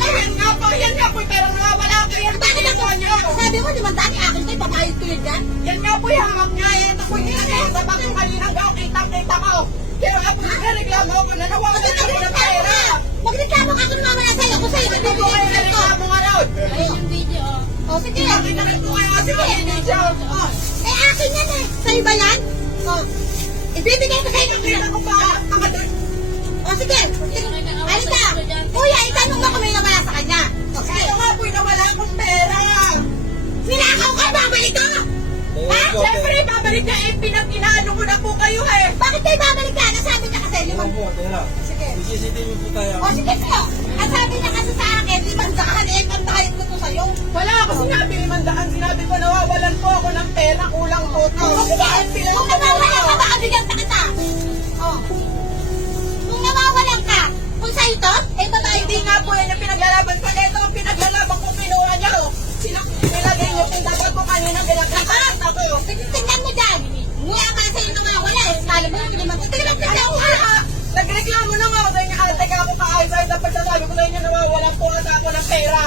nawawala. Yan nga po, pero nawawala ko yan. Bakit ako? Niyo. Sabi mo, 500 akin kayo, pabayad ko yun yan. Yan nga po yung hangak niya. Yan ako yun eh. Sabak yung kalinang gaw, kitang-kita ko. Kaya nga po, reklamo ako na nawawala ako ng pera. Magreklamo ka kung mamaya sa'yo. Kung sa'yo, Hindi po kayo reklamo nga raw. Ayun yung video, oh. O, sige. Nakita rin po kayo kasi mag-video. Eh, akin yan eh. Sa'yo ba yan? O, ibibigay ko sa'yo ng Nakita ko pa. Ako doon. O, sige. Halika. Kuya, itanong mo kung may nawala sa kanya. O, sige. Kaya nga po, nawala akong pera. Ninakaw ka, babalik ka! Ha? Siyempre, babalik na eh. Pinag-inaano ko na po kayo eh. Bakit kayo babalik ka? Nasabi niya kasi, limang... Sige. CCTV po tayo. O, sige sa'yo. Ang sabi niya kasi sa akin, 500, eh, pantahit ko to sa'yo. Wala ako sinabi 500. Sinabi ko nawawalan po ako ng pera. Kulang po to. O, sige. Kung nawawalan ka, baka bigyan pa kita. O. Kung nawawalan ka, kung sa'yo to, eh, babae Hindi nga po yan yung pinaglalaban ko. Ito ang pinaglalaban ko, kinuha niya ko. Nilagay niyo po dapat po kanina pinagkakalit ako. Tingnan mo dyan. Mula ka sa'yo nawawala, eh. Lalo mo yung limang... Tingnan mo Ano dyan. nga? Nagreklamo na nga ako sa inyo. Ate ka ako kaayos. Dapat sasabi ko sa inyo nawawala po ata ako ng pera.